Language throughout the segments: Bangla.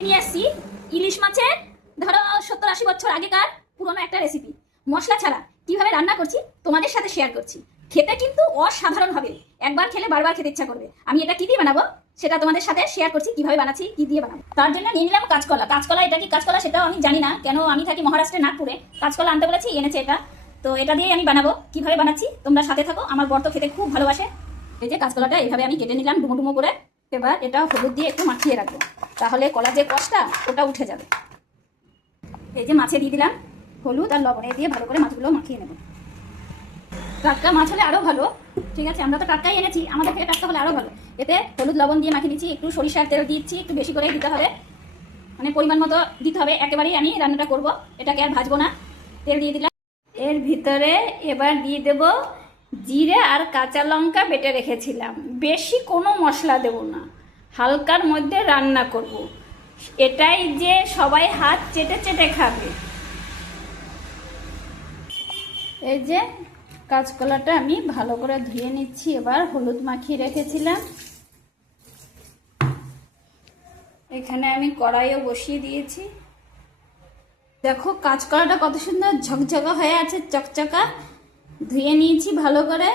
নিয়ে আসছি ইলিশ মাছের ধরো 70-80 বছর আগেকার পুরনো একটা রেসিপি। মশলা ছাড়া কিভাবে রান্না করছি তোমাদের সাথে শেয়ার করছি। খেতে কিন্তু অসাধারণ হবে, একবার খেলে বারবার খেতে ইচ্ছা করবে। আমি এটা কি দিয়ে বানাবো সেটা তোমাদের সাথে শেয়ার করছি, কিভাবে বানাচ্ছি, কি দিয়ে বানাবো। তার জন্য নিয়ে নিলাম কাঁচকলা। কাঁচকলা এটা কি কাঁচকলা সেটাও আমি জানি না, কেন আমি থাকি মহারাষ্ট্রে, নাগপুরে। কাঁচকলা আনতে বলেছি, এনেছে এটা। তো এটা দিয়ে আমি বানাবো, কিভাবে বানাচ্ছি তোমরা সাথে থাকো। আমার বর তো খেতে খুব ভালোবাসে। এই যে কাঁচকলাটা এইভাবে আমি কেটে নিলাম ডুমো ডুমো করে। এবার এটা হলুদ দিয়ে একটু মাখিয়ে রাখবো, তাহলে কলার যে কষটা ওটা উঠে যাবে। এই যে মাছে দিয়ে দিলাম হলুদ আর লবণ, দিয়ে ভালো করে মাছগুলো মাখিয়ে নেব। টাটকা মাছ হলে আরও ভালো, ঠিক আছে? আমরা তো টাটকাই এনেছি, আমাদের থেকে টাটকা হলে আরও ভালো। এতে হলুদ লবণ দিয়ে মাখিয়ে নিচ্ছি, একটু সরিষার তেল দিচ্ছি, একটু বেশি করে দিতে হবে, মানে পরিমাণ মতো দিতে হবে। একেবারেই আমি রান্নাটা করব, এটাকে আর ভাজবো না। তেল দিয়ে দিলাম। এর ভিতরে এবার দিয়ে দেব জিরে আর কাঁচা লঙ্কা বেটে রেখেছিলাম। বেশি কোনো মশলা দেব না, হালকার মধ্যে রান্না করব। এটাই যে সবাই হাত চেটে চেটে খাবে। এই যে কাঁচকলাটা আমি ভালো করে ধুয়ে নিচ্ছি। এবার হলুদ মাখিয়ে রেখেছিলাম, এখানে আমি কড়াইও বসিয়ে দিয়েছি। দেখো কাঁচকলাটা কত সুন্দর ঝকঝকা হয়ে আছে, চকচকা। ধুয়ে নিয়েছি ভালো করে।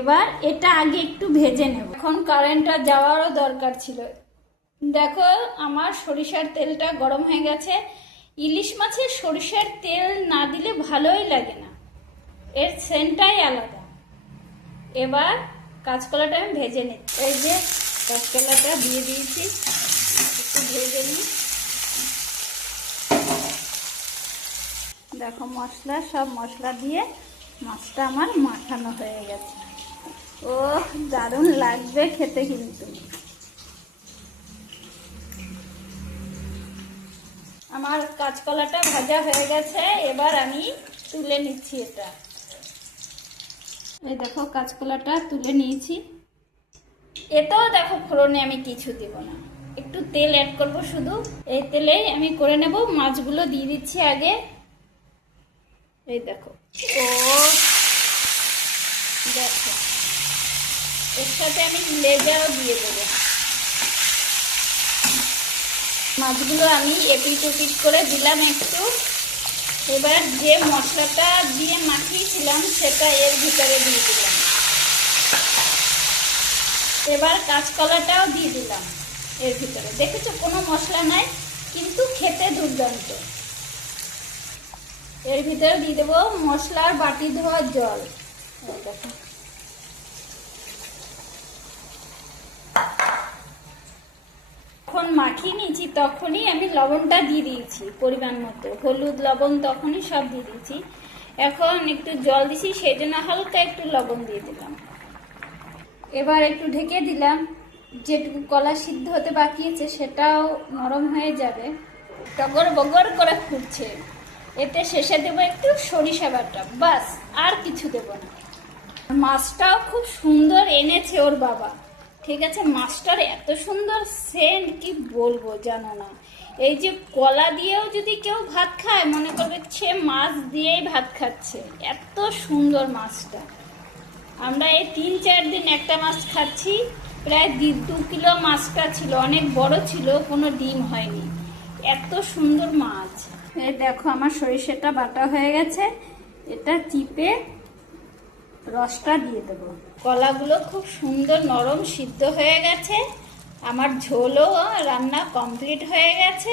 এবার এটা আগে একটু ভেজে নেব। এখন কারেন্টটা যাওয়ারও দরকার ছিল। দেখো আমার সরিষার তেলটা গরম হয়ে গেছে। ইলিশ মাছে সরিষার তেল না দিলে ভালোই লাগে না, এর সেন্টটাই আলাদা। এবার কাঁচকলাটা আমি ভেজে নিচ্ছি। এই যে কাঁচকলাটা দিয়ে দিয়েছি, একটু ভেজে নিই। দেখো মশলা, সব মশলা দিয়ে মাছটা আমার মাখানো হয়ে গেছে। ও দারুণ লাগবে খেতে কিন্তু। আমার কাঁচকলাটা ভাজা হয়ে গেছে, এবার আমি তুলে নিচ্ছি এটা। এই দেখো কাঁচকলাটা তুলে নিয়েছি। এতেও দেখো ফোড়নে আমি কিছু দেব না, একটু তেল অ্যাড করব শুধু। এই তেলেই আমি করে নেব। মাছগুলো দিয়ে দিচ্ছি আগে। এই দেখো, ও দেখো এর সাথে আমি লেজাও দিয়ে দেবো। মাছগুলো আমি এপিট ওপিট করে দিলাম একটু। এবার যে মশলাটা দিয়ে মাখিয়েছিলাম সেটা এর ভিতরে দিয়ে দিলাম। এবার কাঁচকলাটাও দিয়ে দিলাম এর ভিতরে। দেখেছো কোনো মশলা নাই, কিন্তু খেতে দুর্দান্ত। এর ভিতরে দিয়ে দেবো মশলার বাটি ধোয়া জল। দেখো যখন মাখিয়ে নিয়েছি তখনই আমি লবণটা দিয়ে দিয়েছি পরিমাণ মতো, হলুদ লবণ তখনই সব দিয়ে দিয়েছি। এখন একটু জল দিছি, সেই জন্য হালকা একটু লবণ দিয়ে দিলাম। এবার একটু ঢেকে দিলাম, যেটুকু কলা সিদ্ধ হতে বাকি আছে সেটাও নরম হয়ে যাবে। টগর বগর করে ফুটছে। এতে শেষে দেবো একটু সরিষা বাটা, বাস, আর কিছু দেব না। মাছটাও খুব সুন্দর এনেছে ওর বাবা, ঠিক আছে? মাছটার এত সুন্দর সেন্ট কি বলবো, জানো না। এই যে কলা দিয়েও যদি কেউ ভাত খায় মনে করবে সে মাছ দিয়েই ভাত খাচ্ছে, এত সুন্দর মাছটা। আমরা এই 3-4 দিন একটা মাছ খাচ্ছি, প্রায় 2 কিলো মাছটা ছিল, অনেক বড় ছিল, কোনো ডিম হয়নি, এত সুন্দর মাছ। এই দেখো আমার সরিষাটা বাটা হয়ে গেছে, এটা চিপে রসটা দিয়ে দেবো। কলাগুলো খুব সুন্দর নরম সিদ্ধ হয়ে গেছে, আমার ঝোলও রান্না কমপ্লিট হয়ে গেছে।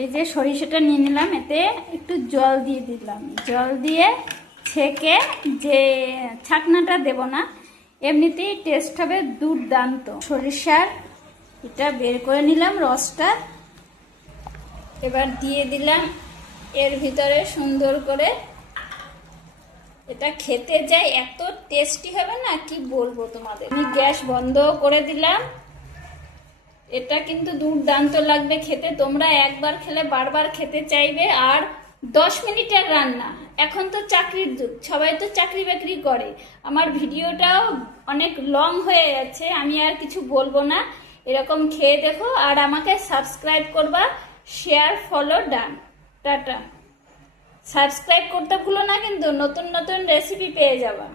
এই যে সরিষাটা নিয়ে নিলাম, এতে একটু জল দিয়ে দিলাম। জল দিয়ে ছেঁকে, যে ছাকনাটা দেব না, এমনিতেই টেস্ট হবে দুর্দান্ত। সরিষার এটা বের করে নিলাম রসটা। এবার দিয়ে দিলাম এর ভিতরে সুন্দর করে। এটা খেতে যাই এত টেস্টি হবে না, কি বলবো তোমাদের। আমি গ্যাস বন্ধ করে দিলাম। এটা কিন্তু দুর্দান্ত লাগবে খেতে, তোমরা একবার খেলে বারবার খেতে চাইবে। আর 10 মিনিটের রান্না। এখন তো চাকরির যুগ, সবাই তো চাকরি বাকরি করে। আমার ভিডিওটাও অনেক লং হয়ে যাচ্ছে, আমি আর কিছু বলবো না। এরকম খেয়ে দেখো, আর আমাকে সাবস্ক্রাইব করবা, শেয়ার, ফলো, ডান। টাটা। সাবস্ক্রাইব করতে ভুলো না কিন্তু, নতুন নতুন রেসিপি পেয়ে যাবা।